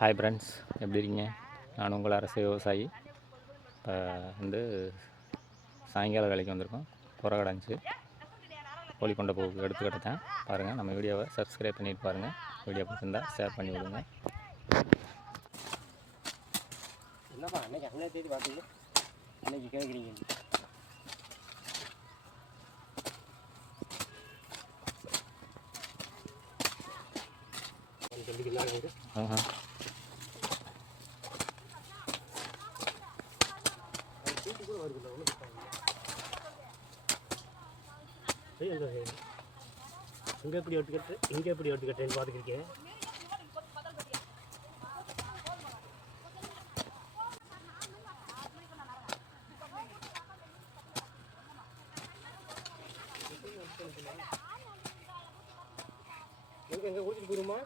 Hi friends, எப்படி இருக்கீங்க? நான் உங்கள் அரசு விவசாயி. இப்போ சாயங்கால வேலைக்கு வந்திருக்கோம். புறக்கடை இருந்துச்சு, கோழி கொண்ட போக்கு எடுத்துக்கிட்டு தான் பாருங்கள். நம்ம வீடியோவை சப்ஸ்கிரைப் பண்ணிட்டு பாருங்கள். வீடியோ பிடிச்சிருந்தா ஷேர் பண்ணி விடுங்க. என்னப்பா அன்னைக்கு அங்கே தேடி பார்த்தீங்க, அன்னைக்கு கேட்குறீங்க. ஆஹா, இங்கே எப்படி ஒட்டுக்கட்டு, இங்கே எப்படி ஒட்டுக்கட்டுன்னு பார்த்துக்கிருக்கேன். எங்கே குளிச்சுட்டு போயிருமா?